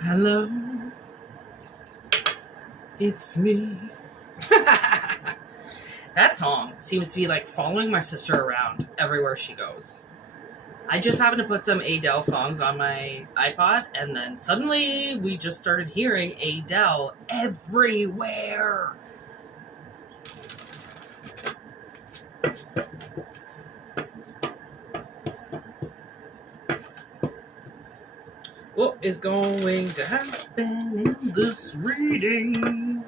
Hello, it's me. That song seems to be like following my sister around everywhere she goes. I just happened to put some Adele songs on my iPod, and then suddenly we just started hearing Adele everywhere. What is going to happen in this reading?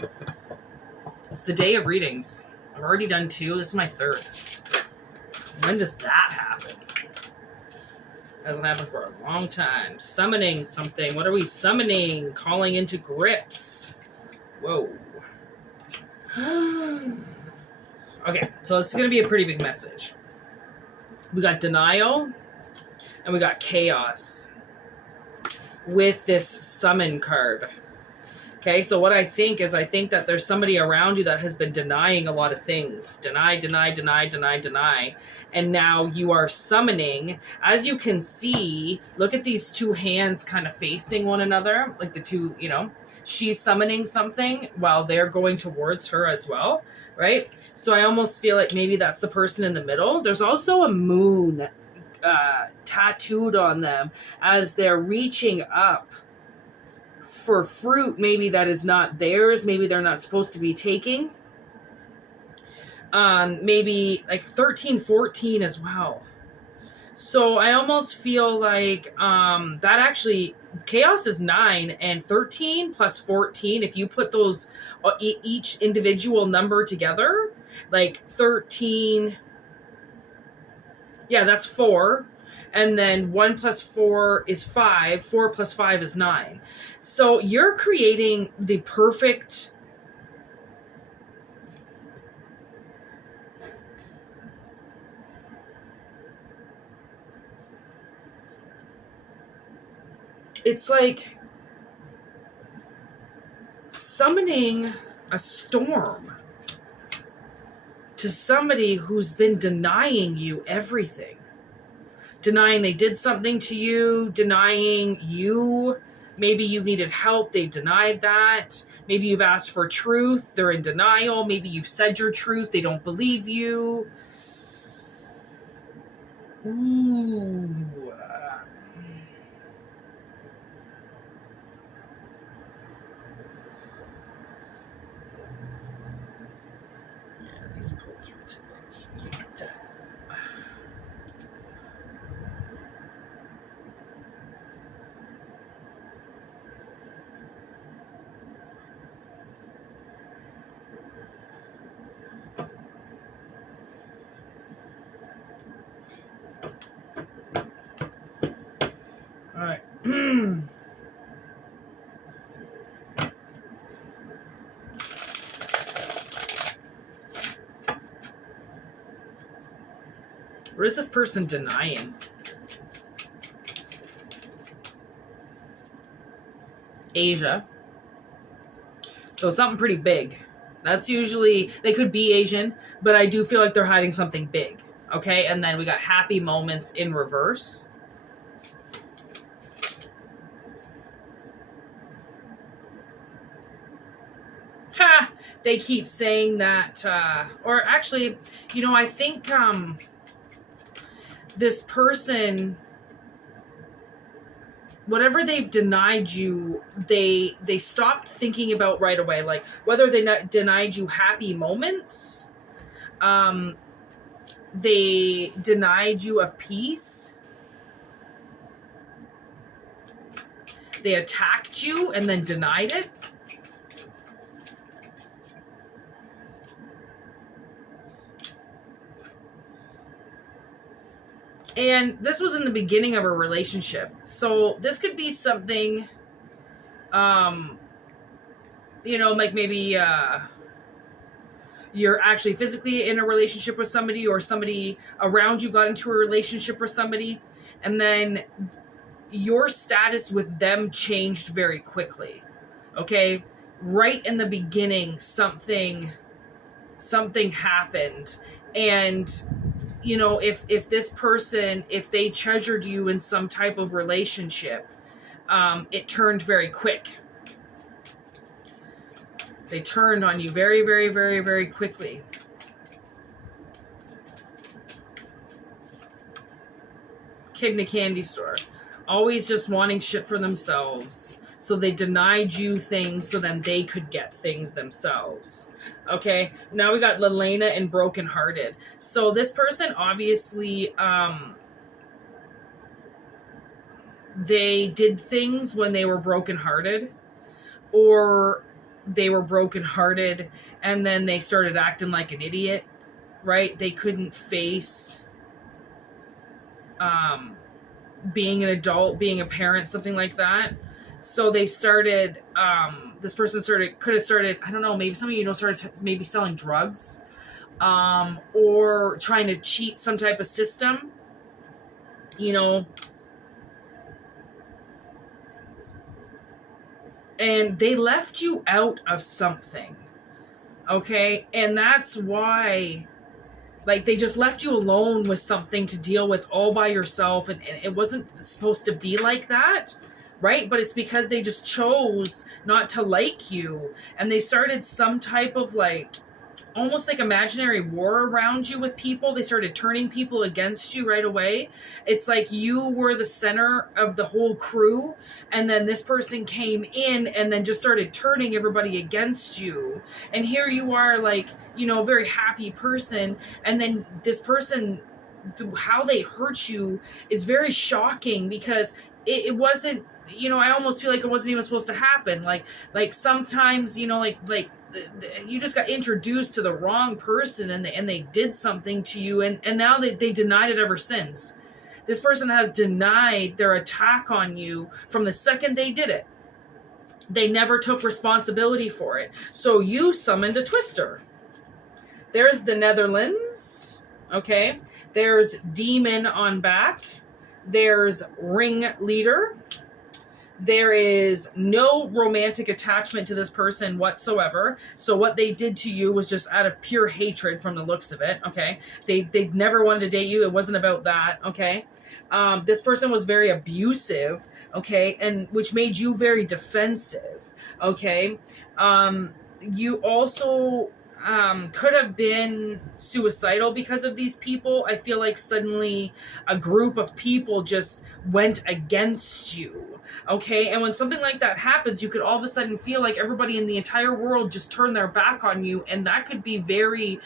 It's the day of readings. I've already done 2. This is my 3rd. When does that happen? Hasn't happened for a long time. Summoning something. What are we summoning? Calling into grips. Whoa. Okay, so this is going to be a pretty big message. We got denial and we got chaos with this summon card. Okay, so what I think that there's somebody around you that has been denying a lot of things. Deny. And now you are summoning. As you can see, look at these 2 hands kind of facing one another. Like the 2, she's summoning something while they're going towards her as well, right? So I almost feel like maybe that's the person in the middle. There's also a moon tattooed on them as they're reaching up for fruit, maybe that is not theirs, maybe they're not supposed to be taking. Maybe like 13, 14 as well. So I almost feel like that actually, chaos is 9, and 13 plus 14, if you put those each individual number together, like 13, yeah, that's 4. And then 1 plus 4 is 5. 4 plus 5 is 9. So you're creating the perfect it's like summoning a storm to somebody who's been denying you everything. Denying they did something to you, denying you. Maybe you've needed help, they've denied that. Maybe you've asked for truth, they're in denial. Maybe you've said your truth, they don't believe you. Ooh. Yeah, these pull through today. All right. What is this person denying? Asia. So something pretty big. That's usually, they could be Asian, but I do feel like they're hiding something big. Okay, and then we got happy moments in reverse. Ha! They keep saying that, or actually, I think this person, whatever they've denied you, they stopped thinking about right away. Like whether they denied you happy moments, they denied you of peace, they attacked you and then denied it. And this was in the beginning of a relationship. So this could be something, like maybe you're actually physically in a relationship with somebody, or somebody around you got into a relationship with somebody, and then your status with them changed very quickly. Okay? Right in the beginning, something happened. And if this person, if they treasured you in some type of relationship, it turned very quick. They turned on you very, very, very, very quickly. Kid in a candy store. Always just wanting shit for themselves. So they denied you things so then they could get things themselves. Okay, now we got Lelena and brokenhearted. So this person obviously, they did things when they were brokenhearted, or they were brokenhearted and then they started acting like an idiot, right? They couldn't face being an adult, being a parent, something like that. So they started, this person could have started, I don't know, maybe some of you know, started maybe selling drugs, or trying to cheat some type of system, you know. And they left you out of something, okay? And that's why, like, they just left you alone with something to deal with all by yourself. And it wasn't supposed to be like that, right? But it's because they just chose not to like you. And they started some type of, like, almost like imaginary war around you with people. They started turning people against you right away. It's like you were the center of the whole crew, and then this person came in and then just started turning everybody against you. And here you are, like, you know, a very happy person, and then this person, how they hurt you is very shocking, because it wasn't, you know, I almost feel like it wasn't even supposed to happen. Like sometimes, you know, like you just got introduced to the wrong person, and they did something to you, and now they denied it ever since. This person has denied their attack on you from the second they did it. They never took responsibility for it. So you summoned a twister. There's the Netherlands, okay? There's demon on back. There's ringleader. There is no romantic attachment to this person whatsoever. So what they did to you was just out of pure hatred from the looks of it, okay? They never wanted to date you. It wasn't about that, okay? This person was very abusive, okay? And which made you very defensive, okay? You also could have been suicidal because of these people. I feel like suddenly a group of people just went against you, okay? And when something like that happens, you could all of a sudden feel like everybody in the entire world just turned their back on you, and that could be very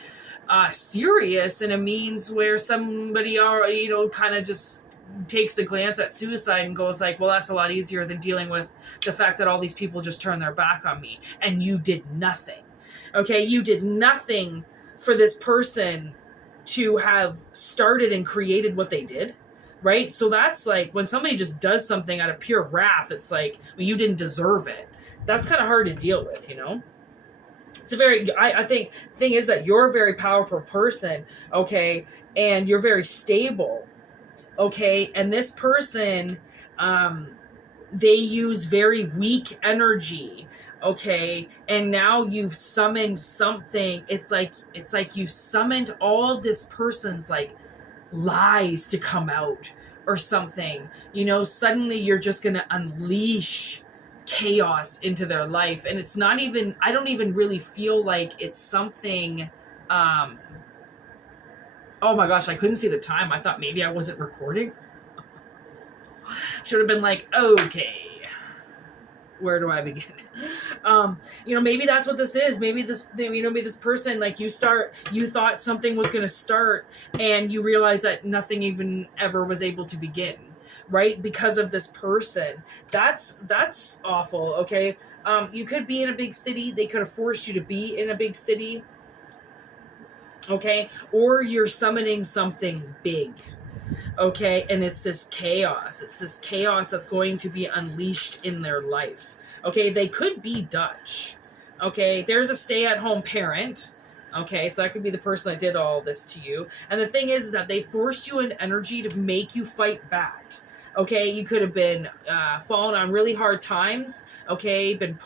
serious, and it means where somebody, you know, kind of just takes a glance at suicide and goes like, well, that's a lot easier than dealing with the fact that all these people just turned their back on me, and you did nothing. Okay, you did nothing for this person to have started and created what they did, right? So that's like when somebody just does something out of pure wrath, it's like, well, you didn't deserve it. That's kind of hard to deal with, you know? It's a very, I think, thing is that you're a very powerful person, okay? And you're very stable, okay? And this person, they use very weak energy, okay, and now you've summoned something. It's like you've summoned all this person's like lies to come out or something, you know. Suddenly you're just gonna unleash chaos into their life, and it's not even, I don't even really feel like it's something, oh my gosh, I couldn't see the time. I thought maybe I wasn't recording. Should have been like, okay, where do I begin? You know, maybe that's what this is. Maybe this, you know, maybe this person, like you thought something was going to start, and you realize that nothing even ever was able to begin, right? Because of this person. That's awful. Okay. You could be in a big city. They could have forced you to be in a big city. Okay. Or you're summoning something big. Okay, and it's this chaos. It's this chaos that's going to be unleashed in their life. Okay, they could be Dutch. Okay, there's a stay-at-home parent. Okay, so that could be the person that did all this to you. And the thing is that they forced you into energy to make you fight back. Okay, you could have been fallen on really hard times. Okay, been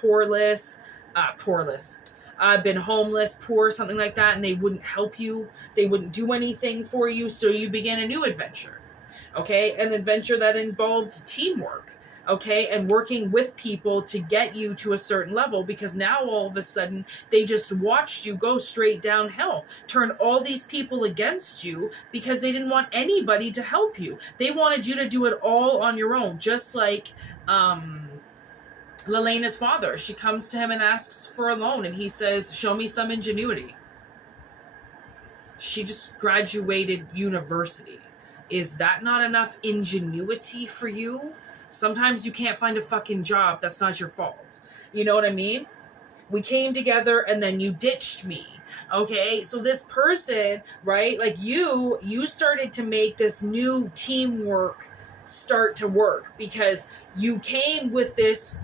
been homeless, poor, something like that, and they wouldn't help you. They wouldn't do anything for you, so you began a new adventure. Okay, an adventure that involved teamwork. okay, and working with people to get you to a certain level, because now all of a sudden they just watched you go straight downhill, turn all these people against you because they didn't want anybody to help you. They wanted you to do it all on your own, just like Lelena's father. She comes to him and asks for a loan, and he says, show me some ingenuity. She just graduated university. Is that not enough ingenuity for you? Sometimes you can't find a fucking job. That's not your fault. You know what I mean? We came together and then you ditched me. Okay, so this person, right, like you started to make this new teamwork start to work, because you came with this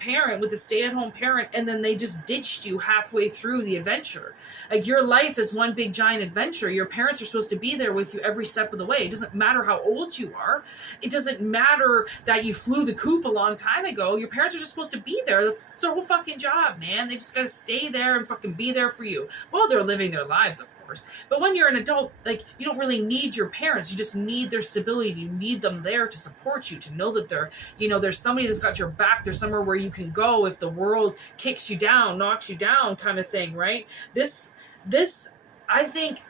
parent, with a stay-at-home parent, and then they just ditched you halfway through the adventure. Like, your life is one big giant adventure. Your parents are supposed to be there with you every step of the way. It doesn't matter how old you are. It doesn't matter that you flew the coop a long time ago. Your parents are just supposed to be there. That's their whole fucking job, man. They just gotta stay there and fucking be there for you while they're living their lives, of course. But when you're an adult, like, you don't really need your parents. You just need their stability. You need them there to support you, to know that they're, you know, there's somebody that's got your back. There's somewhere where you can go if the world kicks you down, knocks you down, kind of thing, right? This, I think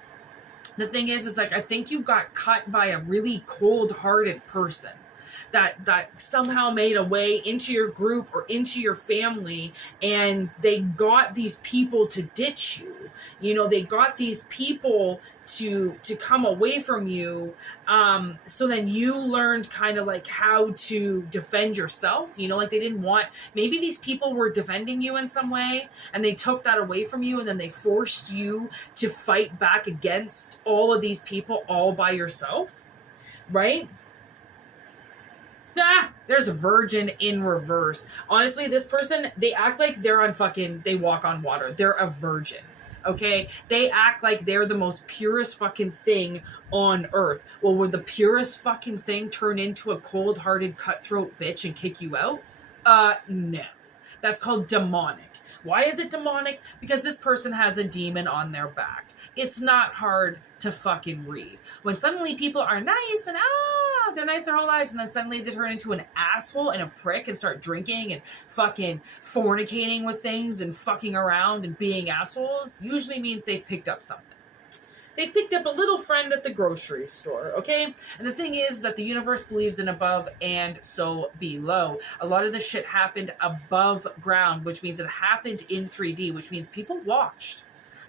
the thing is like, I think you got cut by a really cold-hearted person that somehow made a way into your group or into your family, and they got these people to ditch you. You know, they got these people to come away from you. So then you learned kind of like how to defend yourself. You know, like, they didn't want, maybe these people were defending you in some way and they took that away from you, and then they forced you to fight back against all of these people all by yourself, right? There's a virgin in reverse. Honestly, this person, they act like they're on fucking, they walk on water. They're a virgin, okay? They act like they're the most purest fucking thing on earth. Well, would the purest fucking thing turn into a cold-hearted, cutthroat bitch and kick you out? No. That's called demonic. Why is it demonic? Because this person has a demon on their back. It's not hard to fucking read. When suddenly people are nice and they're nice their whole lives, and then suddenly they turn into an asshole and a prick and start drinking and fucking fornicating with things and fucking around and being assholes, usually means they've picked up something. They've picked up a little friend at the grocery store, okay? And the thing is that the universe believes in above and so below. A lot of this shit happened above ground, which means it happened in 3D, which means people watched.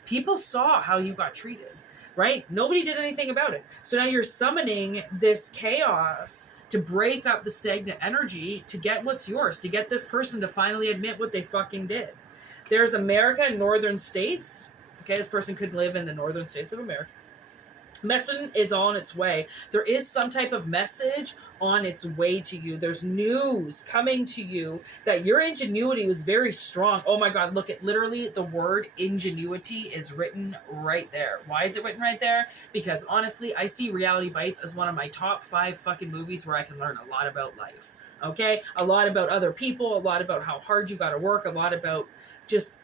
People saw how you got treated, right? Nobody did anything about it. So now you're summoning this chaos to break up the stagnant energy to get what's yours, to get this person to finally admit what they fucking did. There's America and northern states. Okay, this person could live in the northern states of America. Message is on its way. There is some type of message on its way to you. There's news coming to you that your ingenuity was very strong. Oh my God, look at literally the word ingenuity is written right there. Why is it written right there? Because honestly, I see Reality Bites as one of my top 5 fucking movies where I can learn a lot about life. Okay? A lot about other people, a lot about how hard you gotta work, a lot about just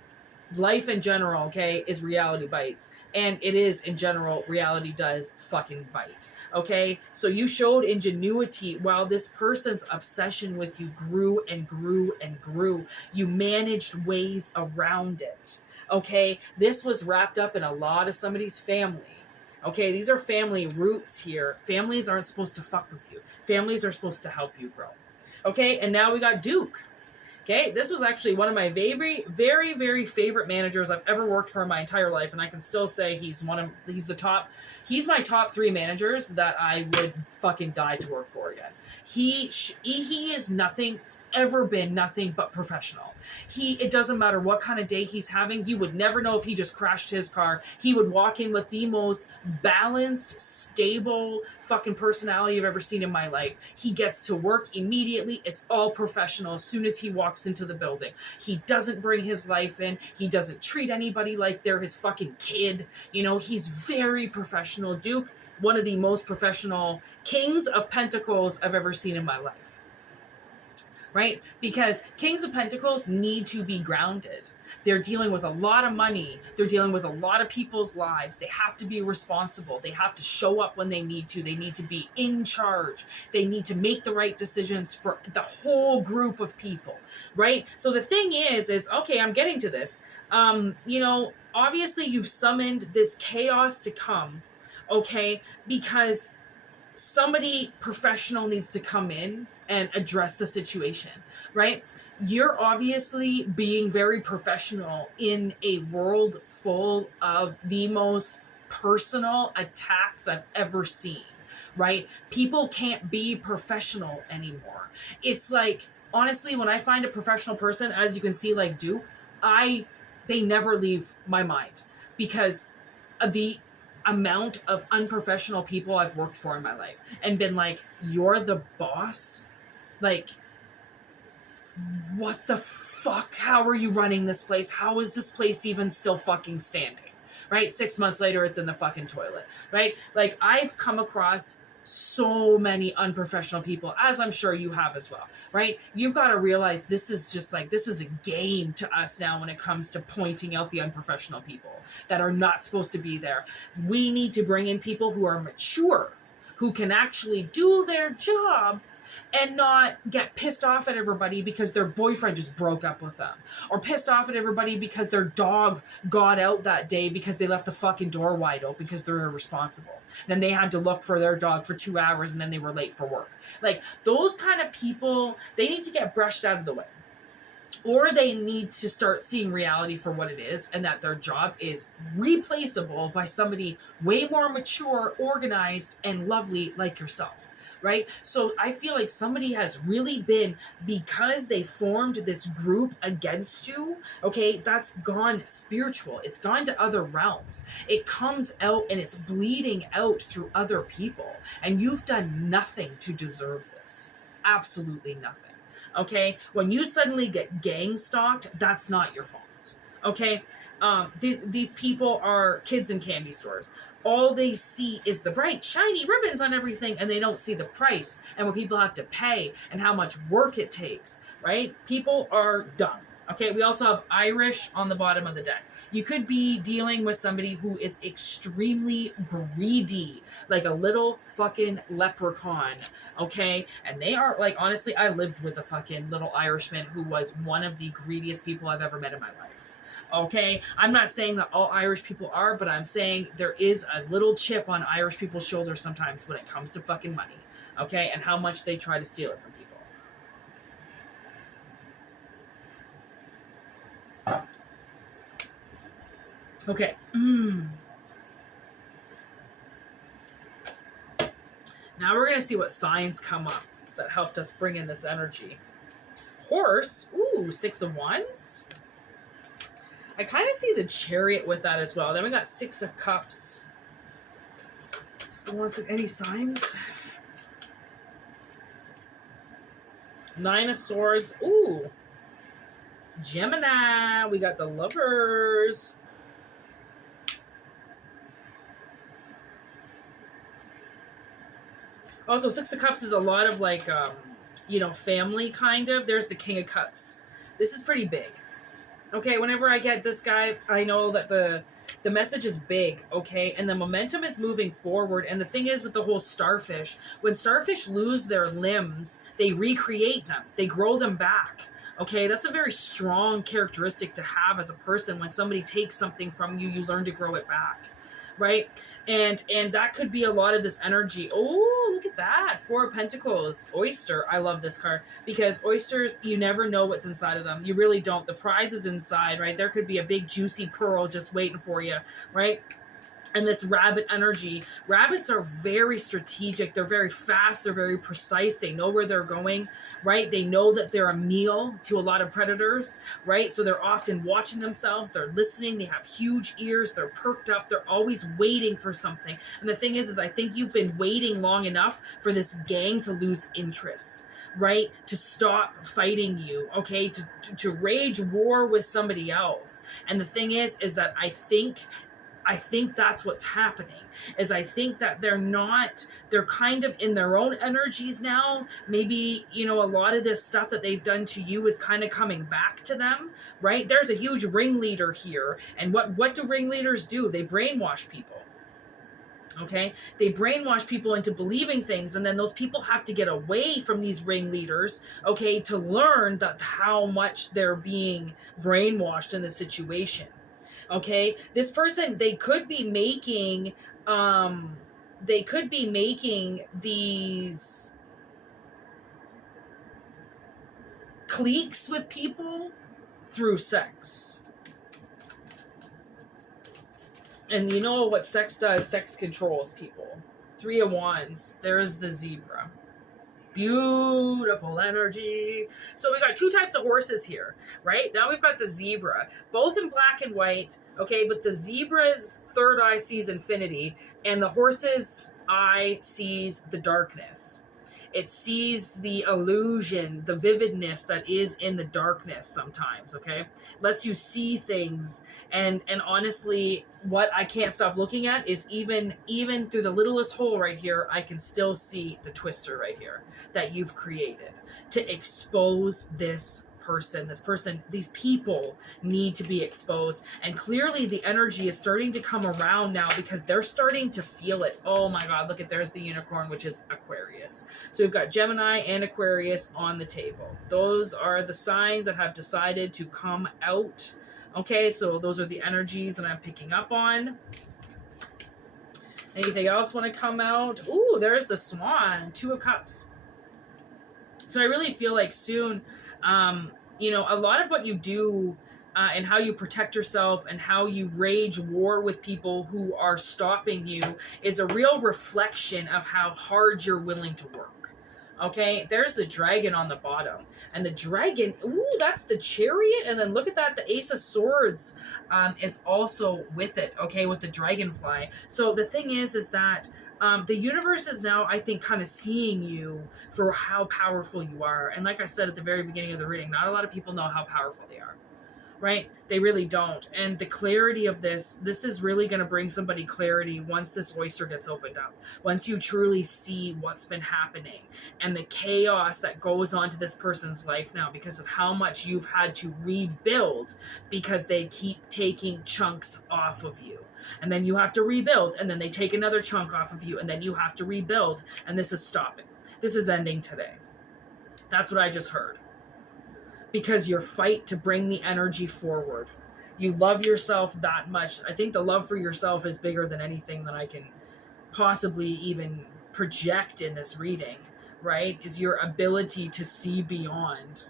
life in general, okay, is Reality Bites. And it is, in general, reality does fucking bite. Okay? So you showed ingenuity while this person's obsession with you grew and grew and grew. You managed ways around it. Okay? This was wrapped up in a lot of somebody's family. Okay? These are family roots here. Families aren't supposed to fuck with you. Families are supposed to help you grow. Okay? And now we got Duke. Okay, this was actually one of my very, very, very favorite managers I've ever worked for in my entire life, and I can still say he's my top 3 managers that I would fucking die to work for again. He is ever been nothing but professional. It doesn't matter what kind of day he's having. You would never know if he just crashed his car. He would walk in with the most balanced, stable fucking personality I've ever seen in my life. He gets to work immediately. It's all professional as soon as he walks into the building. He doesn't bring his life in. He doesn't treat anybody like they're his fucking kid. You know, he's very professional. Duke, one of the most professional kings of pentacles I've ever seen in my life. right? Because Kings of Pentacles need to be grounded. They're dealing with a lot of money. They're dealing with a lot of people's lives. They have to be responsible. They have to show up when they need to. They need to be in charge. They need to make the right decisions for the whole group of people, right? So the thing is okay, I'm getting to this. You know, obviously you've summoned this chaos to come, okay? Because somebody professional needs to come in and address the situation, right? You're obviously being very professional in a world full of the most personal attacks I've ever seen, right? People can't be professional anymore. It's like, honestly, when I find a professional person, as you can see, like Duke, they never leave my mind, because of the amount of unprofessional people I've worked for in my life and been like, you're the boss? Like, what the fuck? How are you running this place? How is this place even still fucking standing? Right? 6 months later, it's in the fucking toilet, right? Like, I've come across so many unprofessional people, as I'm sure you have as well, right? You've got to realize this is just like, this is a game to us now when it comes to pointing out the unprofessional people that are not supposed to be there. We need to bring in people who are mature, who can actually do their job and not get pissed off at everybody because their boyfriend just broke up with them, or pissed off at everybody because their dog got out that day because they left the fucking door wide open because they're irresponsible. Then they had to look for their dog for 2 hours and then they were late for work. Like, those kind of people, they need to get brushed out of the way. Or they need to start seeing reality for what it is, and that their job is replaceable by somebody way more mature, organized, and lovely like yourself. Right? So I feel like somebody has really been, because they formed this group against you, okay, that's gone spiritual. It's gone to other realms. It comes out and it's bleeding out through other people. And you've done nothing to deserve this. Absolutely nothing. Okay? When you suddenly get gang stalked, that's not your fault. Okay? These people are kids in candy stores. All they see is the bright, shiny ribbons on everything, and they don't see the price and what people have to pay and how much work it takes, right? People are dumb. Okay, we also have Irish on the bottom of the deck. You could be dealing with somebody who is extremely greedy, like a little fucking leprechaun, okay? And they are, like, honestly, I lived with a fucking little Irishman who was one of the greediest people I've ever met in my life. Okay, I'm not saying that all Irish people are, but I'm saying there is a little chip on Irish people's shoulders sometimes when it comes to fucking money, okay, and how much they try to steal it from people. Okay. Now we're going to see what signs come up that helped us bring in this energy. Horse. Ooh, 6 of Wands. I kind of see the Chariot with that as well. Then we got 6 of Cups. So once again, any signs? 9 of Swords. Ooh. Gemini. We got the Lovers. Also, 6 of Cups is a lot of, like, you know, family kind of. There's the King of Cups. This is pretty big. Okay, whenever I get this guy, I know that the message is big, okay? And the momentum is moving forward. And the thing is with the whole starfish, when starfish lose their limbs, they recreate them. They grow them back, okay? That's a very strong characteristic to have as a person. When somebody takes something from you, you learn to grow it back, right? And that could be a lot of this energy. Oh, look at that. 4 of Pentacles. Oyster. I love this card because oysters, you never know what's inside of them. You really don't. The prize is inside, right? There could be a big juicy pearl just waiting for you, right? And this rabbit energy. Rabbits are very strategic. They're very fast. They're very precise. They know where they're going, right? They know that they're a meal to a lot of predators, right? So they're often watching themselves. They're listening. They have huge ears. They're perked up. They're always waiting for something. And the thing is I think you've been waiting long enough for this gang to lose interest, right? To stop fighting you, okay? To rage war with somebody else. And the thing is that I think I think that's what's happening. Is I think that they're kind of in their own energies now. Maybe, you know, a lot of this stuff that they've done to you is kind of coming back to them, right? There's a huge ringleader here. And what do ringleaders do? They brainwash people. Okay, they brainwash people into believing things, and then those people have to get away from these ringleaders, okay, to learn that how much they're being brainwashed in the situation. Okay, this person, they could be making these cliques with people through sex. And you know what sex does? Sex controls people. 3 of Wands. There's the zebra. Beautiful energy. So we got 2 types of horses here, right? Now we've got the zebra, both in black and white, okay? But the zebra's third eye sees infinity, and the horse's eye sees the darkness. It sees the illusion, the vividness that is in the darkness sometimes, okay? Lets you see things. And honestly, what I can't stop looking at is even through the littlest hole right here, I can still see the twister right here that you've created to expose this person, these people need to be exposed. And clearly the energy is starting to come around now because they're starting to feel it. Oh my God, look at, there's the unicorn, which is Aquarius. So we've got Gemini and Aquarius on the table. Those are the signs that have decided to come out. Okay, so those are the energies that I'm picking up on. Anything else want to come out? Ooh, there's the Swan, 2 of Cups. So I really feel like soon, you know, a lot of what you do and how you protect yourself and how you wage war with people who are stopping you is a real reflection of how hard you're willing to work. Okay, there's the dragon on the bottom, and the dragon, ooh, that's the Chariot. And then look at that, the Ace of Swords is also with it, okay, with the dragonfly. So the thing is that the universe is now, I think, kind of seeing you for how powerful you are. And like I said at the very beginning of the reading, not a lot of people know how powerful they are, right? They really don't. And the clarity of this is really going to bring somebody clarity once this oyster gets opened up. Once you truly see what's been happening and the chaos that goes on to this person's life now because of how much you've had to rebuild because they keep taking chunks off of you. And then you have to rebuild, and then they take another chunk off of you, and then you have to rebuild, and this is stopping. This is ending today. That's what I just heard. Because your fight to bring the energy forward. You love yourself that much. I think the love for yourself is bigger than anything that I can possibly even project in this reading, right? Is your ability to see beyond,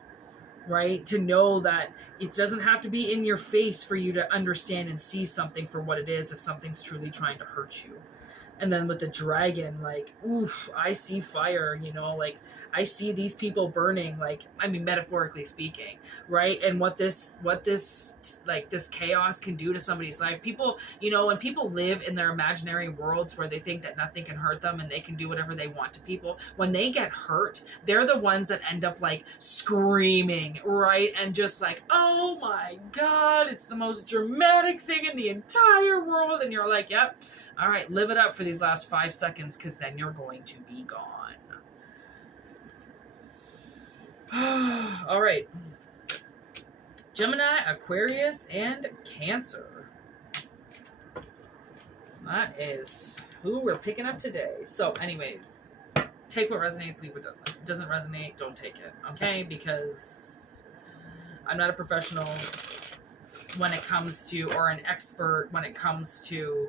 right? To know that it doesn't have to be in your face for you to understand and see something for what it is if something's truly trying to hurt you. And then with the dragon, like, oof, I see fire, you know, like I see these people burning, like, I mean, metaphorically speaking, right? And what this chaos can do to somebody's life. People, you know, when people live in their imaginary worlds where they think that nothing can hurt them and they can do whatever they want to people, when they get hurt, they're the ones that end up like screaming, right? And just like, oh my God, it's the most dramatic thing in the entire world. And you're like, yep. All right, live it up for these last 5 seconds because then you're going to be gone. All right. Gemini, Aquarius, and Cancer. That is who we're picking up today. So anyways, take what resonates, leave what doesn't. If it doesn't resonate, don't take it, okay? Because I'm not a professional when it comes to, or an expert when it comes to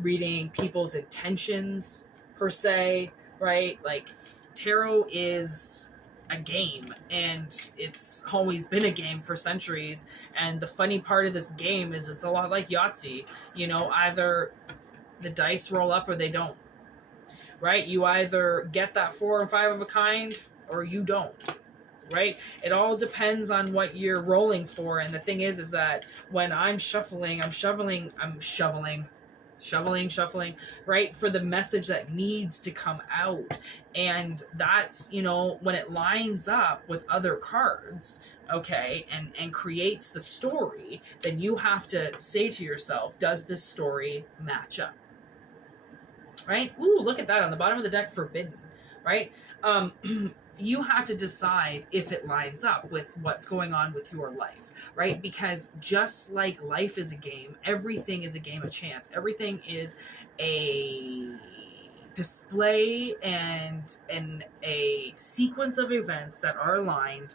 reading people's intentions per se, right? Like tarot is a game and it's always been a game for centuries. And the funny part of this game is it's a lot like Yahtzee, you know, either the dice roll up or they don't, right? You either get that 4 and 5 of a kind or you don't, right? It all depends on what you're rolling for. And the thing is that when I'm shoveling, shuffling, right, for the message that needs to come out. And that's, you know, when it lines up with other cards, okay, and creates the story, then you have to say to yourself, does this story match up? Right? Ooh, look at that on the bottom of the deck, forbidden, right? You have to decide if it lines up with what's going on with your life, right? Because just like life is a game, everything is a game of chance. Everything is a display and a sequence of events that are aligned,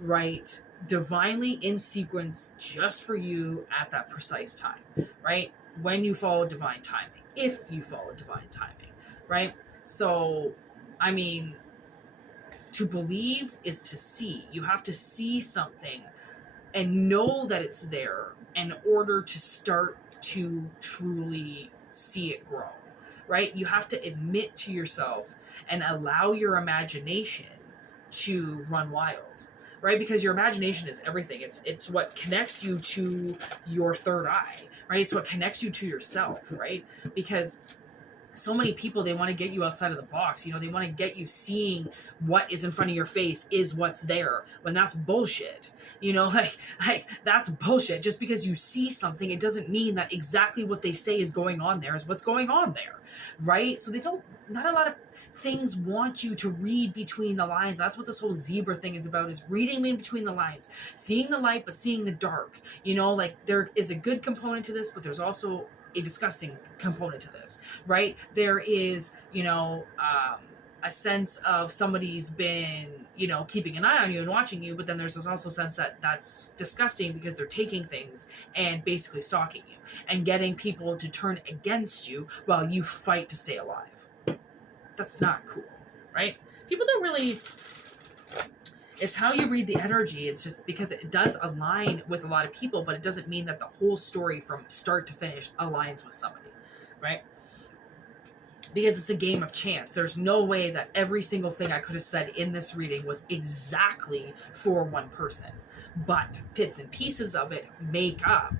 right, divinely in sequence just for you at that precise time, right? When you follow divine timing, if you follow divine timing, right? So, I mean, to believe is to see. You have to see something and know that it's there in order to start to truly see it grow, right? You have to admit to yourself and allow your imagination to run wild, right? Because your imagination is everything. It's what connects you to your third eye, right? It's what connects you to yourself, right? Because so many people, they want to get you outside of the box. You know, they want to get you seeing what is in front of your face is what's there, when that's bullshit. You know, like that's bullshit. Just because you see something, it doesn't mean that exactly what they say is going on there is what's going on there, right? So not a lot of things want you to read between the lines. That's what this whole zebra thing is about, is reading in between the lines, seeing the light, but seeing the dark. You know, like there is a good component to this, but there's also a disgusting component to this, right? There is, you know, a sense of somebody's been, you know, keeping an eye on you and watching you, but then there's also a sense that that's disgusting because they're taking things and basically stalking you and getting people to turn against you while you fight to stay alive. That's not cool, right? People don't really... It's how you read the energy. It's just because it does align with a lot of people, but it doesn't mean that the whole story from start to finish aligns with somebody, right? Because it's a game of chance. There's no way that every single thing I could have said in this reading was exactly for one person. But bits and pieces of it make up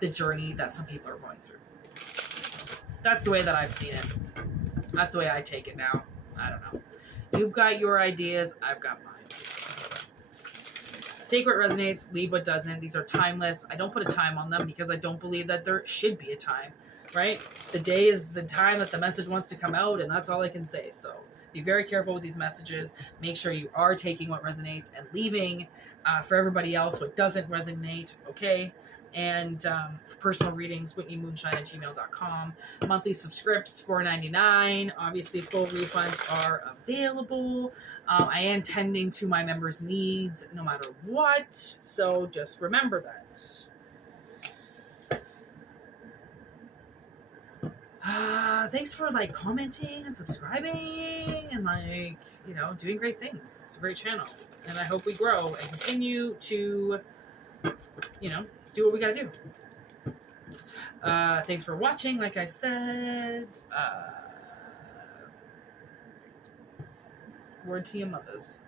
the journey that some people are going through. That's the way that I've seen it. That's the way I take it now. I don't know. You've got your ideas, I've got mine. Take what resonates, leave what doesn't. These are timeless. I don't put a time on them because I don't believe that there should be a time, right? The day is the time that the message wants to come out, and that's all I can say. So be very careful with these messages. Make sure you are taking what resonates and leaving for everybody else what doesn't resonate, okay? And for personal readings, whitneymoonshine@gmail.com. Monthly subscripts, $4.99. Obviously, full refunds are available. I am tending to my members' needs no matter what. So just remember that. Thanks for like commenting and subscribing and like, you know, doing great things. It's a great channel. And I hope we grow and continue to, you know, do what we gotta do. Thanks for watching. Like I said, word to your mothers.